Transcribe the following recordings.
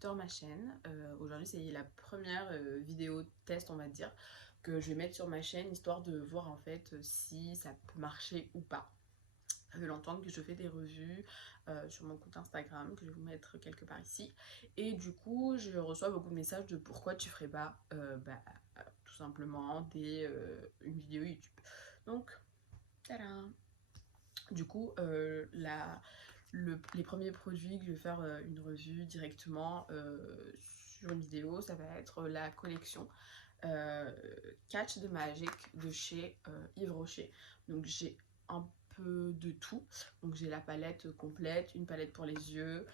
dans ma chaîne. Aujourd'hui c'est la première vidéo test on va dire que je vais mettre sur ma chaîne histoire de voir en fait si ça peut marcher ou pas. Ça fait longtemps que je fais des revues sur mon compte Instagram que je vais vous mettre quelque part ici et du coup je reçois beaucoup de messages de pourquoi tu ferais pas tout simplement une vidéo YouTube. Donc tadam. Du coup les premiers produits que je vais faire une revue directement sur une vidéo, ça va être la collection Catch the Magic de chez Yves Rocher. Donc j'ai un peu de tout. Donc j'ai la palette complète, une palette pour les yeux,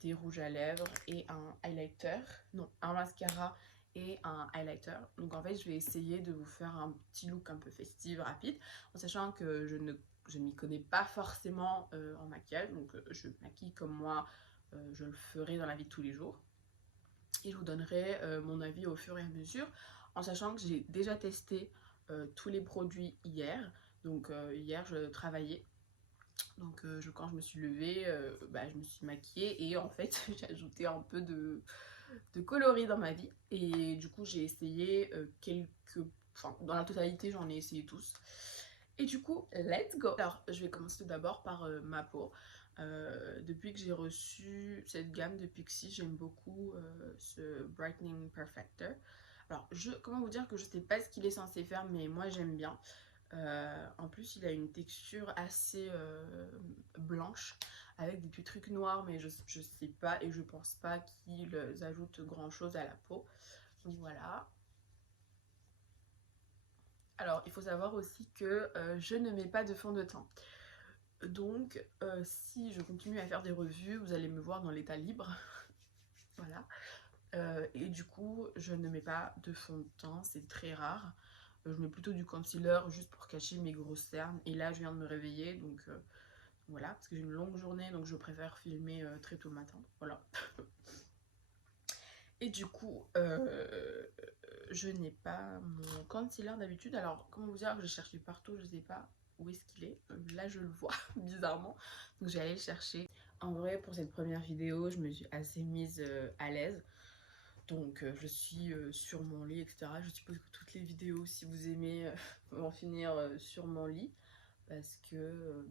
des rouges à lèvres et un highlighter, non, un mascara et un highlighter. Donc en fait je vais essayer de vous faire un petit look un peu festif, rapide, en sachant que je ne m'y connais pas forcément en maquillage, donc je maquille comme moi je le ferai dans la vie de tous les jours. Et je vous donnerai mon avis au fur et à mesure, en sachant que j'ai déjà testé tous les produits hier. Donc hier je travaillais, donc quand je me suis levée, je me suis maquillée et en fait j'ai ajouté un peu de coloris dans ma vie. Et du coup j'ai essayé enfin dans la totalité j'en ai essayé tous. Et du coup, let's go! Alors, je vais commencer d'abord par ma peau. Depuis que j'ai reçu cette gamme de Pixi, j'aime beaucoup ce Brightening Perfector. Alors, comment vous dire que je sais pas ce qu'il est censé faire, mais moi j'aime bien. En plus, il a une texture assez blanche, avec des petits trucs noirs, mais je sais pas et je pense pas qu'ils ajoutent grand chose à la peau. Donc voilà. Alors, il faut savoir aussi que je ne mets pas de fond de teint. Donc, si je continue à faire des revues, vous allez me voir dans l'état libre. Voilà. Et du coup, je ne mets pas de fond de teint, c'est très rare. Je mets plutôt du concealer juste pour cacher mes grosses cernes. Et là, je viens de me réveiller, donc voilà, parce que j'ai une longue journée, donc je préfère filmer très tôt le matin. Voilà. Et du coup, je n'ai pas mon concealer d'habitude. Alors, comment vous dire que je cherche partout, je sais pas où est-ce qu'il est. Là, je le vois bizarrement. Donc, j'ai allé le chercher. En vrai, pour cette première vidéo, je me suis assez mise à l'aise. Donc, je suis sur mon lit, etc. Je suppose que toutes les vidéos, si vous aimez, vont finir sur mon lit. Parce que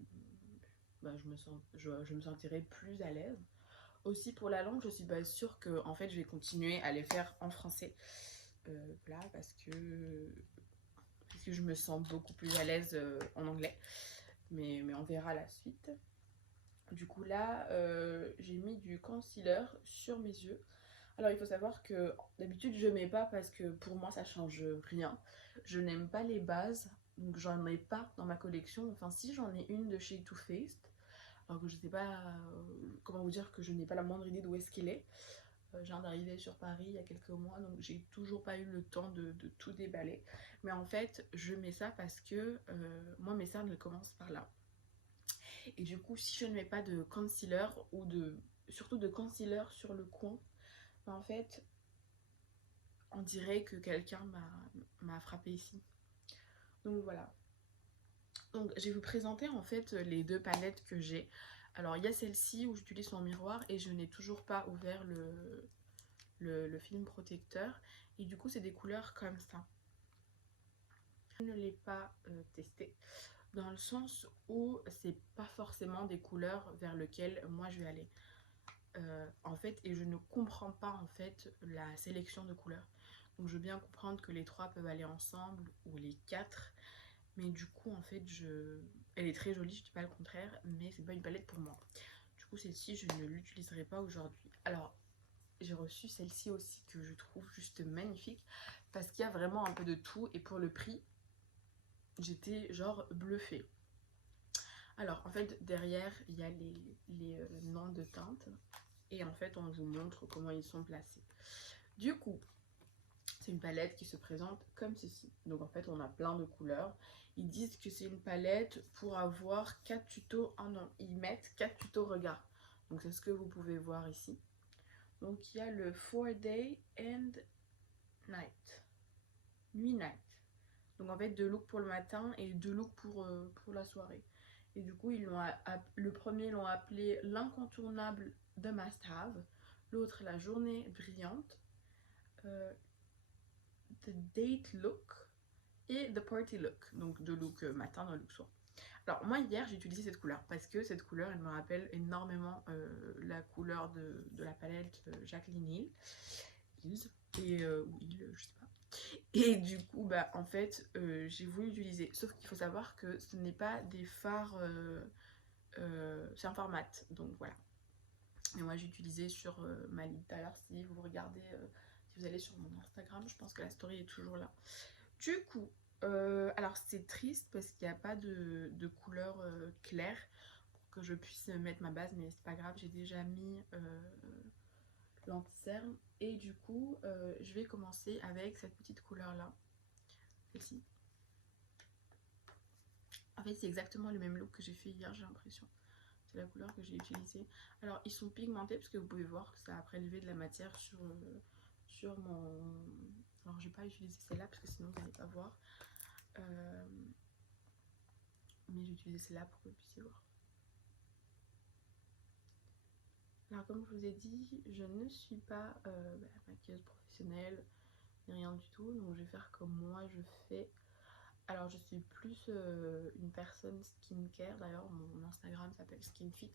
je me sentirai plus à l'aise. Aussi pour la langue, je suis pas sûre que en fait je vais continuer à les faire en français. Voilà, parce que je me sens beaucoup plus à l'aise en anglais. Mais on verra la suite. Du coup là, j'ai mis du concealer sur mes yeux. Alors il faut savoir que d'habitude je mets pas parce que pour moi ça change rien. Je n'aime pas les bases, donc j'en ai pas dans ma collection. Enfin si, j'en ai une de chez Too Faced. Alors que je sais pas comment vous dire que je n'ai pas la moindre idée d'où est-ce qu'il est. Je viens d'arriver sur Paris il y a quelques mois, donc j'ai toujours pas eu le temps de tout déballer. Mais en fait, je mets ça parce que moi mes cernes commencent par là. Et du coup, si je ne mets pas de concealer ou surtout de concealer sur le coin, en fait, on dirait que quelqu'un m'a frappé ici. Donc voilà. Donc je vais vous présenter en fait les deux palettes que j'ai. Alors il y a celle-ci où j'utilise mon miroir et je n'ai toujours pas ouvert le film protecteur. Et du coup c'est des couleurs comme ça. Je ne l'ai pas testé dans le sens où c'est pas forcément des couleurs vers lesquelles moi je vais aller. En fait, et je ne comprends pas en fait la sélection de couleurs. Donc je veux bien comprendre que les trois peuvent aller ensemble ou les quatre. Mais du coup en fait elle est très jolie, je dis pas le contraire, mais c'est pas une palette pour moi. Du coup celle-ci je ne l'utiliserai pas aujourd'hui. Alors j'ai reçu celle-ci aussi que je trouve juste magnifique parce qu'il y a vraiment un peu de tout et pour le prix j'étais genre bluffée. Alors en fait derrière il y a les noms de teintes et en fait on vous montre comment ils sont placés. Du coup c'est une palette qui se présente comme ceci. Donc en fait on a plein de couleurs. Ils disent que c'est une palette pour avoir 4 tutos en un. Ils mettent 4 tutos regard. Donc c'est ce que vous pouvez voir ici. Donc il y a le 4 day and night. Nuit-night. Donc en fait 2 looks pour le matin et 2 looks pour la soirée. Et du coup le premier ils l'ont appelé l'incontournable de must have. L'autre, la journée brillante, the date look et the party look. Donc de look matin, de look soir. Alors moi hier j'ai utilisé cette couleur parce que cette couleur elle me rappelle énormément la couleur de la palette Jacqueline Hills et ou Hill, je sais pas. Et du coup bah en fait j'ai voulu utiliser, sauf qu'il faut savoir que ce n'est pas des fards, c'est un fard mat, donc voilà. Et moi j'ai utilisé sur ma liste. D'ailleurs si vous regardez, si vous allez sur mon Instagram, je pense que la story est toujours là. Du coup, alors c'est triste parce qu'il n'y a pas de couleur claire pour que je puisse mettre ma base, mais c'est pas grave, j'ai déjà mis l'anti-cerne. Et du coup, je vais commencer avec cette petite couleur là, celle-ci. En fait, c'est exactement le même look que j'ai fait hier, j'ai l'impression. C'est la couleur que j'ai utilisée. Alors, ils sont pigmentés parce que vous pouvez voir que ça a prélevé de la matière sur mon... Alors, j'ai pas utilisé celle-là parce que sinon vous n'allez pas voir. Mais j'ai utilisé celle-là pour que vous puissiez voir. Alors comme je vous ai dit, je ne suis pas maquilleuse professionnelle, ni rien du tout, donc je vais faire comme moi je fais. Alors je suis plus une personne skincare, d'ailleurs mon Instagram s'appelle Skinfit,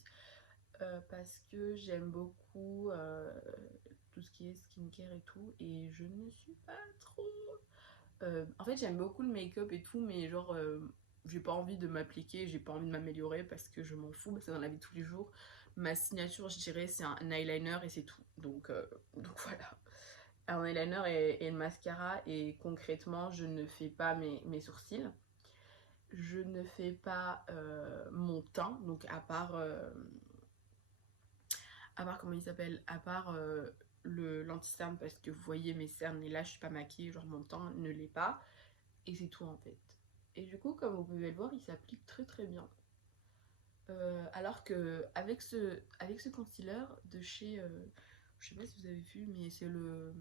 parce que j'aime beaucoup tout ce qui est skincare et tout, et je ne suis pas trop... en fait j'aime beaucoup le make-up et tout, mais genre j'ai pas envie de m'appliquer, j'ai pas envie de m'améliorer parce que je m'en fous, c'est dans la vie de tous les jours. Ma signature je dirais c'est un eyeliner et c'est tout, donc voilà. Un eyeliner et le mascara, et concrètement je ne fais pas mes sourcils, je ne fais pas mon teint, donc à part comment il s'appelle, à part l'anti-cerne, parce que vous voyez mes cernes et là je suis pas maquillée, genre mon teint ne l'est pas, et c'est tout en fait. Et du coup comme vous pouvez le voir il s'applique très très bien. Alors que avec ce concealer de chez, je sais pas si vous avez vu, mais c'est le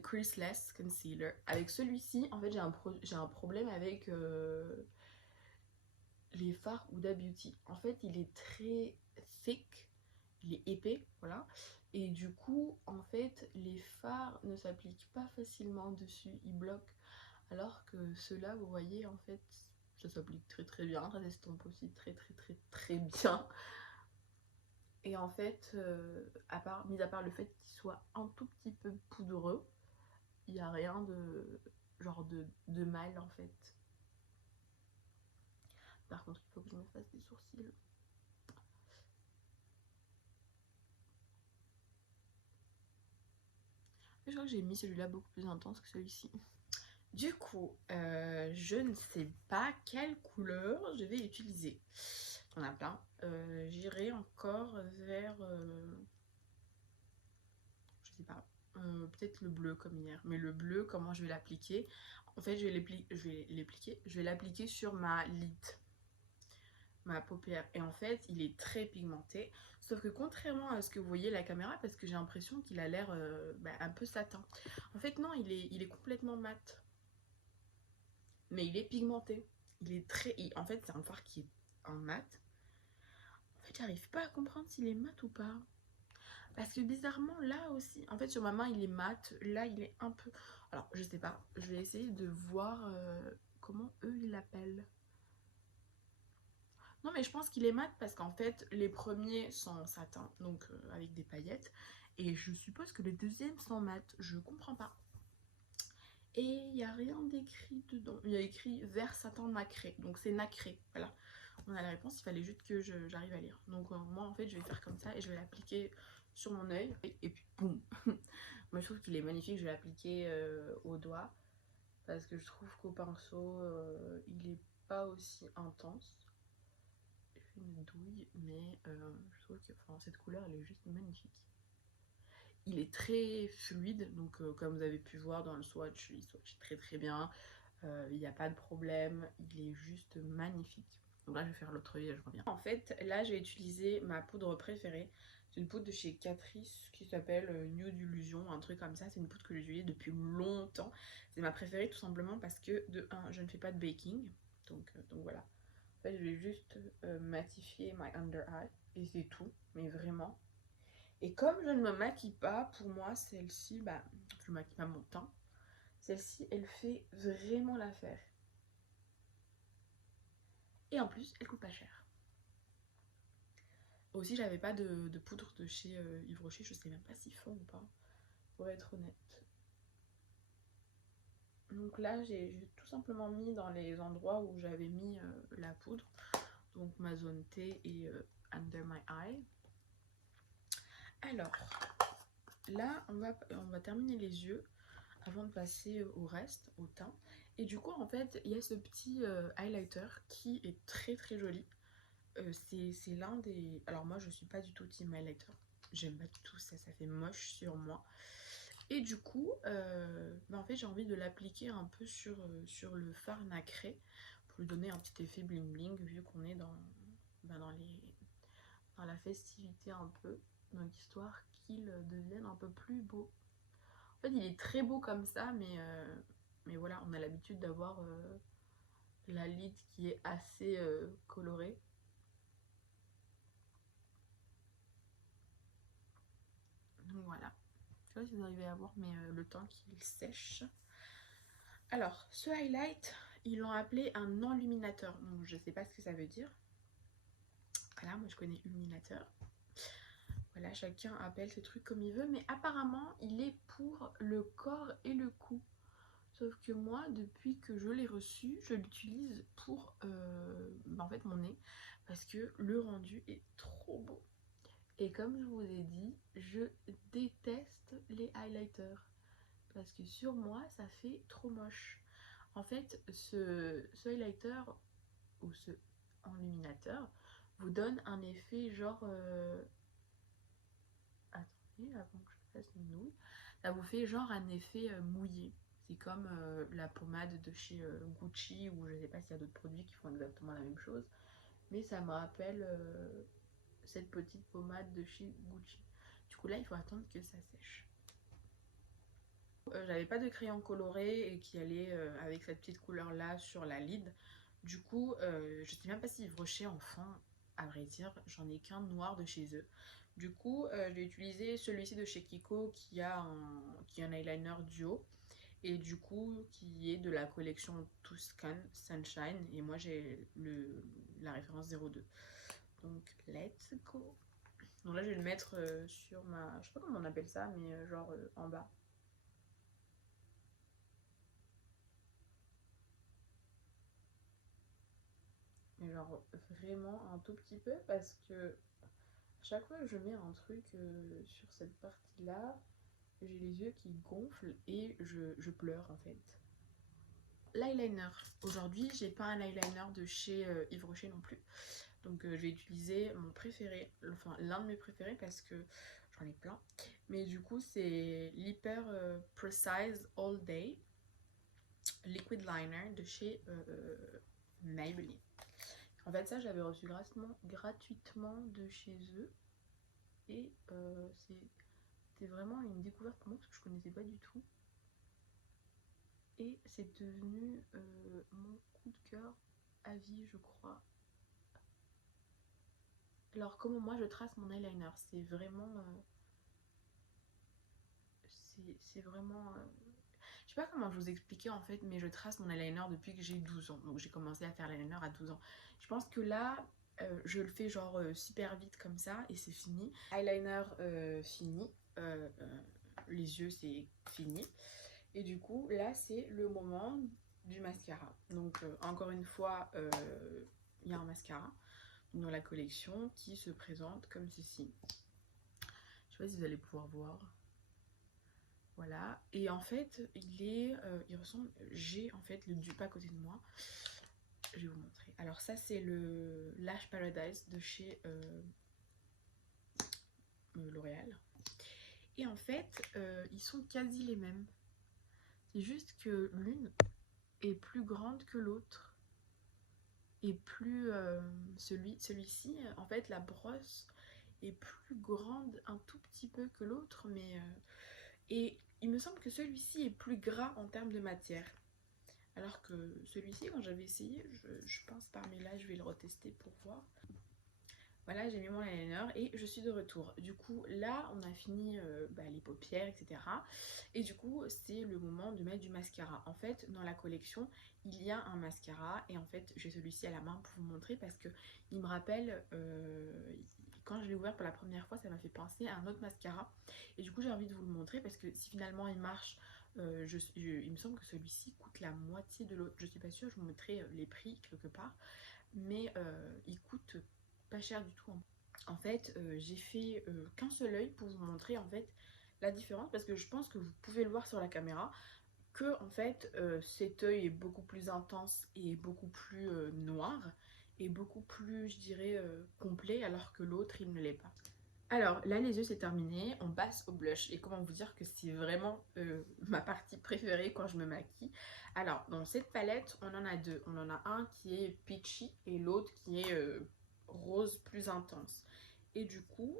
Creaseless Concealer. Avec celui-ci en fait j'ai un problème avec les fards Huda Beauty. En fait il est très thick, il est épais, voilà. Et du coup en fait les fards ne s'appliquent pas facilement dessus, ils bloquent. Alors que ceux-là vous voyez en fait ça s'applique très très bien, ça s'estompe aussi très très très très bien. Et en fait, mis à part le fait qu'il soit un tout petit peu poudreux, il n'y a rien de genre de mal en fait. Par contre, il faut que je me fasse des sourcils. Je crois que j'ai mis celui-là beaucoup plus intense que celui-ci. Du coup, je ne sais pas quelle couleur je vais utiliser. On a plein. J'irai encore vers... je sais pas. Peut-être le bleu comme hier. Mais le bleu, comment je vais l'appliquer? En fait, je vais l'appliquer sur ma lid, ma paupière. Et en fait, il est très pigmenté. Sauf que contrairement à ce que vous voyez à la caméra, parce que j'ai l'impression qu'il a l'air un peu satin. En fait, non, il est complètement mat. Mais il est pigmenté. Il est très... En fait, c'est un fard qui est en mat. En fait, j'arrive pas à comprendre s'il est mat ou pas. Parce que bizarrement, là aussi, en fait, sur ma main, il est mat. Là, il est un peu... Alors, je sais pas. Je vais essayer de voir comment eux, ils l'appellent. Non, mais je pense qu'il est mat parce qu'en fait, les premiers sont en satin, donc avec des paillettes. Et je suppose que les deuxièmes sont mat. Je comprends pas. Et il n'y a rien d'écrit dedans. Il y a écrit vert satin nacré. Donc c'est nacré. Voilà. On a la réponse. Il fallait juste que j'arrive à lire. Donc moi, en fait, je vais faire comme ça et je vais l'appliquer sur mon œil. Et puis, boum. Moi, je trouve qu'il est magnifique. Je vais l'appliquer au doigt. Parce que je trouve qu'au pinceau, il est pas aussi intense. J'ai fait une douille. Mais je trouve que cette couleur, elle est juste magnifique. Il est très fluide, donc comme vous avez pu voir dans le swatch, il swatch très très bien, il n'y a pas de problème, il est juste magnifique. Donc là je vais faire l'autre œil et je reviens. En fait là j'ai utilisé ma poudre préférée, c'est une poudre de chez Catrice qui s'appelle Nude Illusion, un truc comme ça, c'est une poudre que j'utilise depuis longtemps. C'est ma préférée tout simplement parce que de 1 je ne fais pas de baking, donc voilà. En fait je vais juste matifier my under eye et c'est tout, mais vraiment. Et comme je ne me maquille pas, pour moi celle-ci, bah, je me maquille pas mon teint. Celle-ci, elle fait vraiment l'affaire. Et en plus, elle coûte pas cher. Aussi, j'avais pas de poudre de chez Yves Rocher, je sais même pas s'ils font ou pas, pour être honnête. Donc là, j'ai tout simplement mis dans les endroits où j'avais mis la poudre, donc ma zone T et under my eye. Alors, là, on va terminer les yeux avant de passer au reste, au teint. Et du coup, en fait, il y a ce petit highlighter qui est très très joli. C'est l'un des... Alors moi, je suis pas du tout team highlighter. J'aime pas du tout ça, ça fait moche sur moi. Et du coup, bah en fait, j'ai envie de l'appliquer un peu sur le fard nacré pour lui donner un petit effet bling bling vu qu'on est bah dans la festivité un peu. Donc histoire qu'il devienne un peu plus beau. En fait, il est très beau comme ça, mais voilà, on a l'habitude d'avoir la lid qui est assez colorée. Donc voilà. Je sais pas si vous arrivez à voir, mais le temps qu'il sèche. Alors, ce highlight, ils l'ont appelé un enluminateur. Donc, je sais pas ce que ça veut dire. Voilà, moi je connais illuminateur. Voilà, chacun appelle ce truc comme il veut, mais apparemment, il est pour le corps et le cou. Sauf que moi, depuis que je l'ai reçu, je l'utilise pour en fait mon nez. Parce que le rendu est trop beau. Et comme je vous ai dit, je déteste les highlighters. Parce que sur moi, ça fait trop moche. En fait, ce highlighter ou ce enluminateur vous donne un effet genre... Attendez, avant que je fasse une nouille. Ça vous fait genre un effet mouillé. C'est comme la pommade de chez Gucci ou je sais pas s'il y a d'autres produits qui font exactement la même chose. Mais ça me rappelle cette petite pommade de chez Gucci. Du coup là, il faut attendre que ça sèche. J'avais pas de crayon coloré et qui allait avec cette petite couleur là sur la lid. Du coup, je sais même pas si Yves Rocher en font, à vrai dire, j'en ai qu'un noir de chez eux. Du coup, j'ai utilisé celui-ci de chez Kiko qui a un eyeliner duo et du coup qui est de la collection Tuscan Sunshine et moi j'ai la référence 02. Donc let's go. Donc là je vais le mettre sur ma, je sais pas comment on appelle ça, mais genre en bas. Mais genre vraiment un tout petit peu parce que chaque fois que je mets un truc sur cette partie là, j'ai les yeux qui gonflent et je pleure en fait. L'eyeliner. Aujourd'hui j'ai pas un eyeliner de chez Yves Rocher non plus. Donc je vais utiliser mon préféré, enfin l'un de mes préférés parce que j'en ai plein. Mais du coup c'est l'Hyper Precise All Day Liquid Liner de chez Maybelline. En fait, ça, j'avais reçu gratuitement de chez eux. Et c'était vraiment une découverte pour moi parce que je connaissais pas du tout. Et c'est devenu mon coup de cœur à vie, je crois. Alors, comment moi je trace mon eyeliner? C'est vraiment... c'est vraiment... je sais pas comment je vous expliquer en fait, mais je trace mon eyeliner depuis que j'ai 12 ans. Donc j'ai commencé à faire l'eyeliner à 12 ans. Je pense que là, je le fais genre super vite comme ça et c'est fini. Eyeliner fini, les yeux c'est fini. Et du coup, là c'est le moment du mascara. Donc encore une fois, il y a un mascara dans la collection qui se présente comme ceci. Je sais pas si vous allez pouvoir voir. Voilà, et en fait, il ressemble, j'ai en fait le dupe à côté de moi. Je vais vous montrer. Alors ça, c'est le Lash Paradise de chez L'Oréal. Et en fait, ils sont quasi les mêmes. C'est juste que l'une est plus grande que l'autre. Et plus celui-ci, en fait, la brosse est plus grande un tout petit peu que l'autre, mais et il me semble que celui-ci est plus gras en termes de matière. Alors que celui-ci, quand j'avais essayé, je pense parmi là, je vais le retester pour voir. Voilà, j'ai mis mon eyeliner et je suis de retour. Du coup, là, on a fini les paupières, etc. Et du coup, c'est le moment de mettre du mascara. En fait, dans la collection, il y a un mascara. Et en fait, j'ai celui-ci à la main pour vous montrer parce que il me rappelle, quand je l'ai ouvert pour la première fois, ça m'a fait penser à un autre mascara. Et du coup, j'ai envie de vous le montrer parce que si finalement il marche, il me semble que celui-ci coûte la moitié de l'autre. Je suis pas sûre, je vous mettrai les prix quelque part. Mais il coûte pas cher du tout. En fait, j'ai fait qu'un seul œil pour vous montrer en fait la différence parce que je pense que vous pouvez le voir sur la caméra que en fait cet œil est beaucoup plus intense et beaucoup plus noir et beaucoup plus je dirais complet alors que l'autre il ne l'est pas. Alors là les yeux c'est terminé, on passe au blush et comment vous dire que c'est vraiment ma partie préférée quand je me maquille. Alors dans cette palette on en a deux, on en a un qui est peachy et l'autre qui est rose plus intense. Et du coup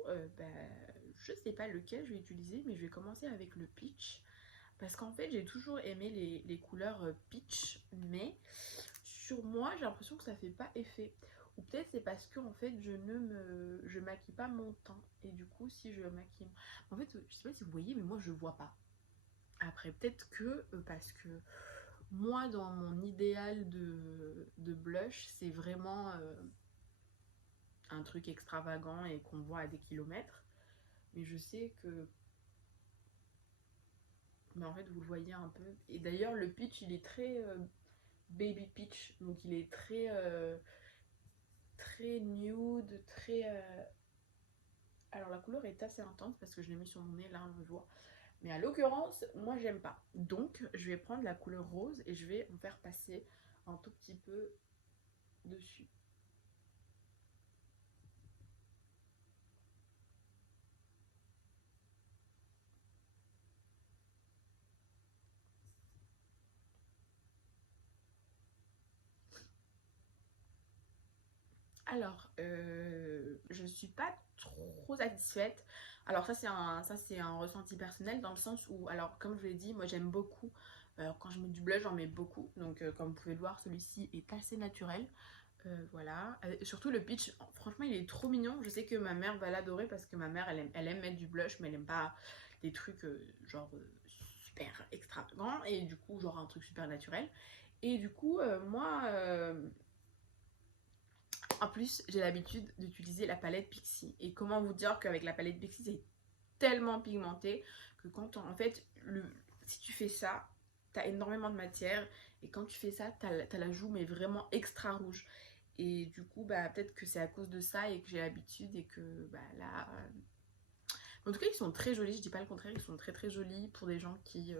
je sais pas lequel je vais utiliser mais je vais commencer avec le peach parce qu'en fait j'ai toujours aimé les couleurs peach mais sur moi j'ai l'impression que ça fait pas effet. Ou peut-être c'est parce que en fait je maquille pas mon teint. Et du coup si je maquille. En fait je sais pas si vous voyez mais moi je vois pas. Après peut-être que parce que moi dans mon idéal de blush c'est vraiment un truc extravagant et qu'on voit à des kilomètres. Mais je sais que. Mais en fait vous le voyez un peu. Et d'ailleurs le peach il est très baby peach. Donc il est très très nude, très alors la couleur est assez intense parce que je l'ai mis sur mon nez, là on le voit. Mais à l'occurrence, moi j'aime pas. Donc je vais prendre la couleur rose et je vais en faire passer un tout petit peu dessus. Alors, je suis pas trop satisfaite. Alors ça c'est un ressenti personnel dans le sens où, alors comme je vous l'ai dit, moi j'aime beaucoup. Quand je mets du blush, j'en mets beaucoup. Donc comme vous pouvez le voir, celui-ci est assez naturel. Voilà. Surtout le peach, franchement il est trop mignon. Je sais que ma mère va l'adorer parce que ma mère elle aime mettre du blush mais elle aime pas des trucs genre super extravagants et du coup genre un truc super naturel. Et du coup moi en plus j'ai l'habitude d'utiliser la palette Pixi. Et comment vous dire qu'avec la palette Pixi c'est tellement pigmenté que quand en fait si tu fais ça t'as énormément de matière et quand tu fais ça t'as la joue mais vraiment extra rouge. Et du coup, peut-être que c'est à cause de ça et que j'ai l'habitude et que là. En tout cas, ils sont très jolis, je dis pas le contraire, ils sont très très jolis pour des gens qui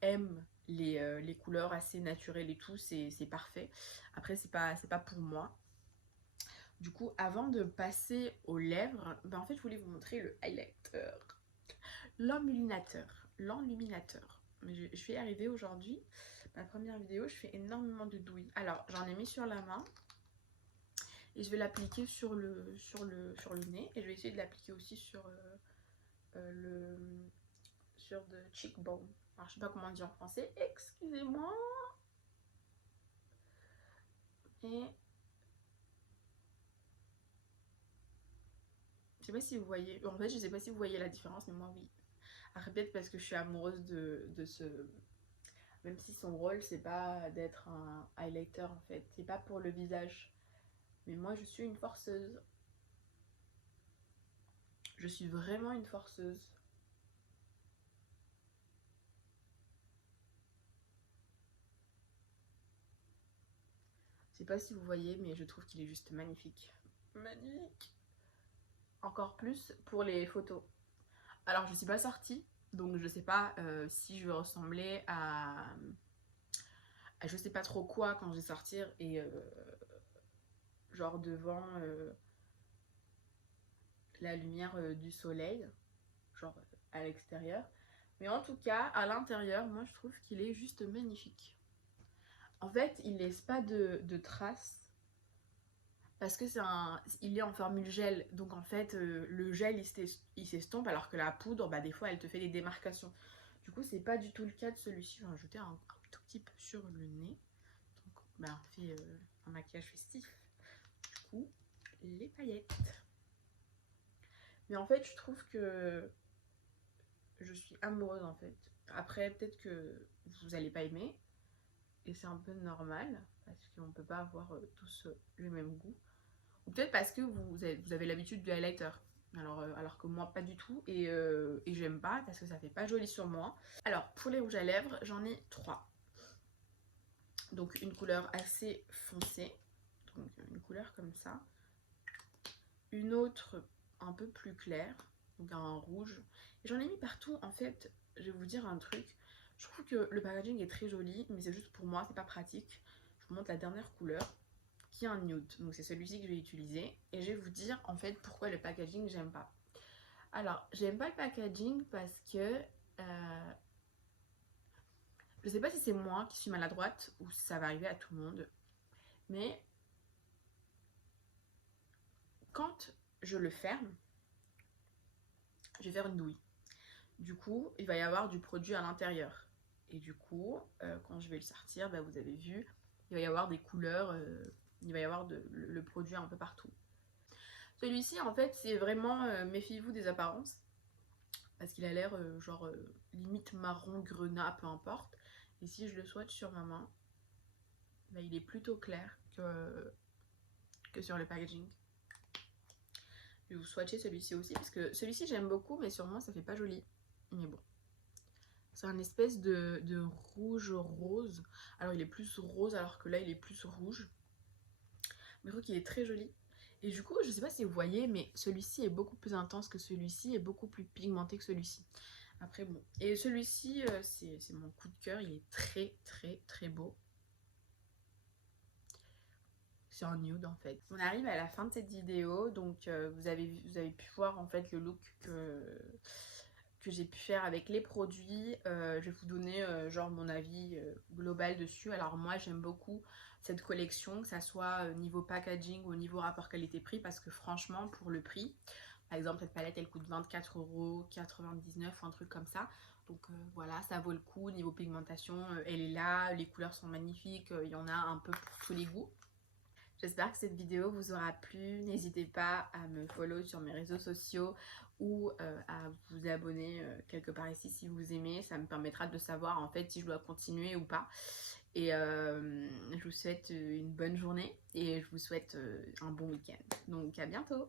aiment les couleurs assez naturelles et tout, c'est parfait. Après, c'est pas pour moi. Du coup, avant de passer aux lèvres, en fait, je voulais vous montrer le highlighter, l'enluminateur. L'enluminateur. Mais je vais y arriver aujourd'hui. Ma première vidéo, je fais énormément de douilles. Alors, j'en ai mis sur la main. Et je vais l'appliquer sur le nez. Et je vais essayer de l'appliquer aussi sur le cheekbone. Alors je sais pas comment dire en français. Excusez-moi. Et je sais pas si vous voyez. En fait je sais pas si vous voyez la différence. Mais moi oui. Alors peut-être parce que je suis amoureuse de ce. Même si son rôle c'est pas d'être un highlighter en fait. C'est pas pour le visage. Mais moi je suis une forceuse. Je suis vraiment une forceuse. Je sais pas si vous voyez, mais je trouve qu'il est juste magnifique. Magnifique. Encore plus pour les photos. Alors je suis pas sortie, donc je sais pas si je vais ressembler à je sais pas trop quoi quand je vais sortir et genre devant la lumière du soleil, genre à l'extérieur. Mais en tout cas, à l'intérieur, moi je trouve qu'il est juste magnifique. En fait, il laisse pas de traces parce que il est en formule gel. Donc en fait, le gel il s'estompe alors que la poudre, des fois, elle te fait des démarcations. Du coup, c'est pas du tout le cas de celui-ci. Je vais rajouter un tout petit peu sur le nez. Donc, on fait un maquillage festif. Du coup, les paillettes. Mais en fait, je trouve que je suis amoureuse en fait. Après, peut-être que vous allez pas aimer. Et c'est un peu normal. Parce qu'on peut pas avoir tous le même goût. Ou peut-être parce que vous avez l'habitude du highlighter. Alors que moi, pas du tout. Et j'aime pas parce que ça fait pas joli sur moi. Alors, pour les rouges à lèvres, j'en ai 3. Donc, une couleur assez foncée. Donc, une couleur comme ça. Une autre un peu plus claire. Donc, un rouge. Et j'en ai mis partout. En fait, je vais vous dire un truc. Je trouve que le packaging est très joli. Mais c'est juste pour moi, c'est pas pratique. Je vous montre la dernière couleur, qui est un nude. Donc c'est celui-ci que je vais utiliser. Et je vais vous dire en fait pourquoi le packaging j'aime pas. Alors j'aime pas le packaging parce que je sais pas si c'est moi qui suis maladroite ou si ça va arriver à tout le monde. Mais quand je le ferme, je vais faire une douille. Du coup il va y avoir du produit à l'intérieur. Et du coup quand je vais le sortir, bah, vous avez vu, il va y avoir des couleurs, il va y avoir le produit un peu partout. Celui-ci, en fait, c'est vraiment méfiez-vous des apparences. Parce qu'il a l'air genre limite marron, grenat, peu importe. Et si je le swatch sur ma main, bah, il est plutôt clair que sur le packaging. Je vais vous swatcher celui-ci aussi. Parce que celui-ci, j'aime beaucoup, mais sur moi, ça fait pas joli. Mais bon. C'est un espèce de rouge rose. Alors, il est plus rose, alors que là, il est plus rouge. Mais je trouve qu'il est très joli. Et du coup, je sais pas si vous voyez, mais celui-ci est beaucoup plus intense que celui-ci et beaucoup plus pigmenté que celui-ci. Après, bon. Et celui-ci, c'est mon coup de cœur. Il est très, très, très beau. C'est en nude, en fait. On arrive à la fin de cette vidéo. Donc, vous avez pu voir, en fait, le look que j'ai pu faire avec les produits. Je vais vous donner genre mon avis global dessus. Alors moi j'aime beaucoup cette collection, que ça soit niveau packaging ou niveau rapport qualité-prix, parce que franchement pour le prix, par exemple cette palette elle coûte 24,99 € ou un truc comme ça. Donc voilà, ça vaut le coup. Niveau pigmentation, elle est là, les couleurs sont magnifiques, il y en a un peu pour tous les goûts. J'espère que cette vidéo vous aura plu. N'hésitez pas à me follow sur mes réseaux sociaux ou à vous abonner quelque part ici si vous aimez. Ça me permettra de savoir en fait si je dois continuer ou pas. Et je vous souhaite une bonne journée et je vous souhaite un bon week-end. Donc à bientôt!